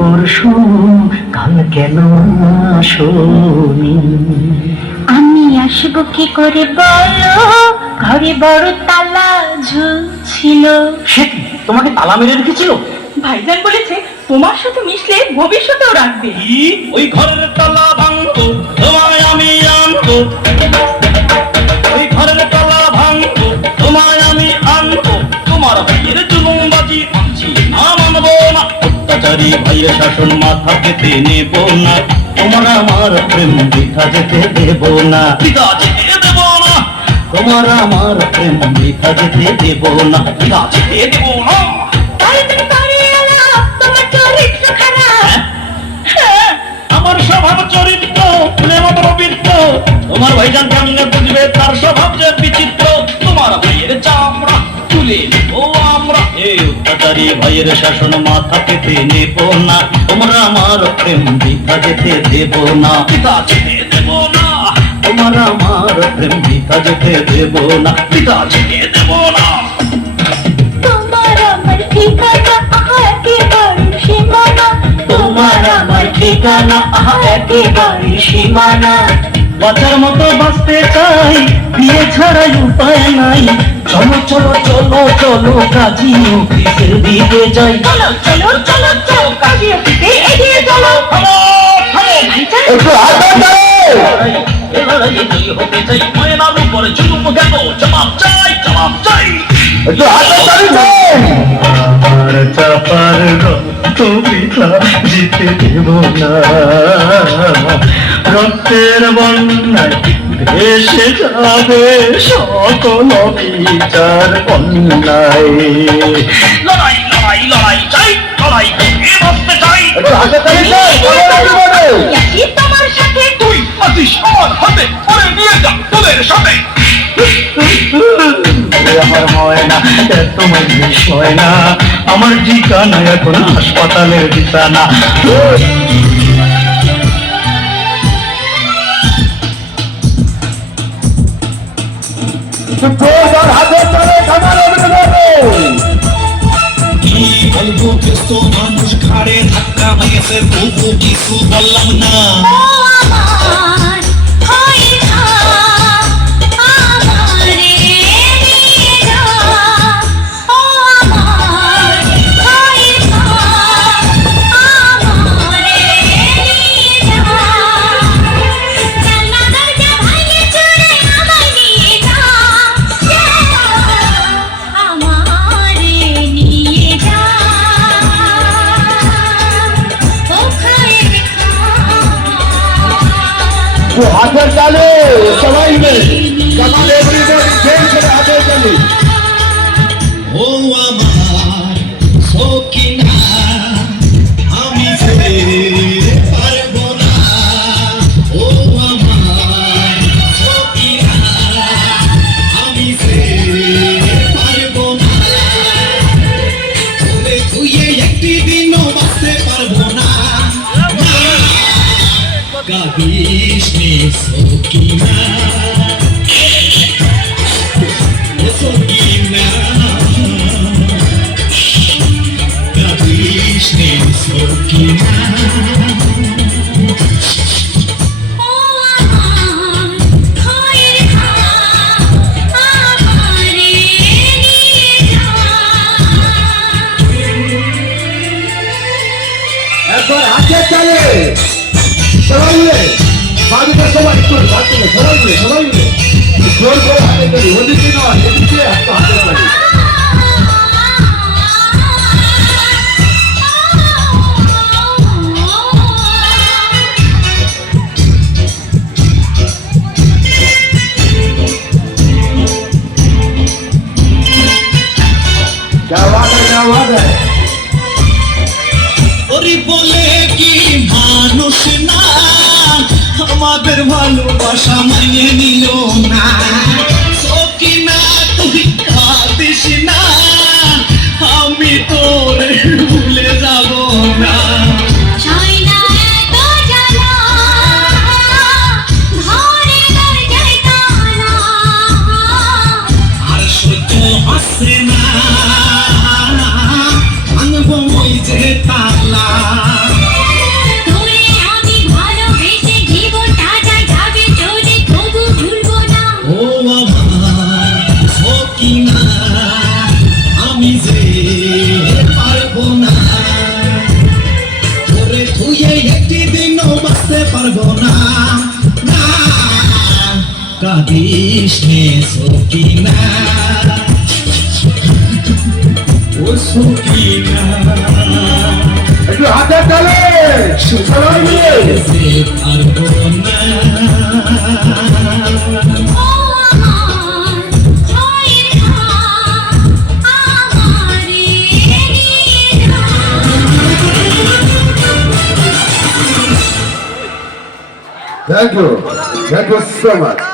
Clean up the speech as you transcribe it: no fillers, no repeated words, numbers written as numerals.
পরশু কাল কেন আসোনি? আমি আসবো কি করে বলো, ঘরে বড় তালা ঝুলছিল। সে কি, তোমাকে তালা মেরে রেখেছিল? ভাইজান বলেছে তোমার সাথে মিশলে ভবিষ্যতেও রাখবে। কি? ওই ঘরের তালা ভাঙবো, তোমায় আমি আনবো। ওই ঘরের তালা ভাঙবো, তোমায় আমি আনবো। তোমার ভাইয়ের জুলুমবাজি মানছি না, মানবো না। অত্যাচারী ভাইয়ের শাসন মাথা পেতে নেব না। তোমার আমার প্রেম বৃথা যেতে দেব না, বৃথা যেতে দেব না। তোমার আমার প্রেম বৃথা যেতে দেব না, বৃথা যেতে দেব না। আমার স্বভাব চরিত্র প্রেমপ্রবৃত্ত। তোমার ভাইজান কেমনে বুঝবে তার স্বভাব যে বিচিত্র? তোমার ভাইয়ের চামড়া তুলে নেব আমরা। এই অত্যাচারী ভাইয়ের শাসন মাথা পেতে নেব না। তোমরা আমার প্রেম বৃথা যেতে দেব না, বৃথা যেতে দেব না। তোমার আমার প্রেম বৃথা যেতে দেব না, বৃথা যেতে দেব না। তোমার আমার ঠিকানা একেবারে সীমানা, তোমার আমার ঠিকানা একেবারে সীমানা। বাঁচার মতো বাঁচতে চাই, বিয়ে ছাড়াই উপায় নাই। চলো চলো চলো চলো কাজী অফিসের দিকে যাই। চলো চলো চলো চলো কাজী অফিসে এগিয়ে চলো। একটু লড়াইয়ে জয়ী হতে চাই, ময়নার উপরে জুলুম কেন? জবাব চাই, জবাব চাই। একটু আমার চাপার রক্ত বৃথা জিতে দেব না। রক্তের বন্যায় ভেসে যাবে সকল বিচার অন্যায়। লড়াই লড়াই লড়াই চাই, লড়াই করে বাঁচতে চাই। তোমার সাথে তুই আছিস আমার হাতে, পরে নিয়ে যা তোদের সাথে। আমার ময়না তোমার বিষয় না, আমার ঠিকানা এখন হাসপাতালের বিছানা। মানুষ ঘাড়ে ধাক্কা মেয়েছে, তবু কিছু বললাম না। হাতের তালে সবাই মিলে হাতের তালে। ও আমার সখিনা, আমি ছেড়ে পারবো না। ও আমার সখিনা, আমি ছেড়ে পারবো না। তোরে তুইয়ে একটি দিনও বাঁচতে পারবো না। কাঁদিস নে সখিনা, সখিনা, কাঁদিস নে সখিনা। একবার হাতের তালে সবাই মিলে, বাড়িতে সবাই একটু হাতে সবাই মিলে, সবাই মিলে জোর করে হাতে তালি। ওদিকে নয়, এদিকে একটু হাতে তালি। क्या बात है, क्या बात है। ওরে বলে কি মানুষ না, আমাদের ভালোবাসা মানিয়ে নিল না। সখিনা তুই কাঁদিস না, আমি তোরে ভুলে যাব না। আর সহ্য হচ্ছে না, আনবো ওই যে তালা। কাঁদিস নে সকিনা ও সকিনা একটু হাতের তালে সবাই মিলে সে পারবো না Thank you so much.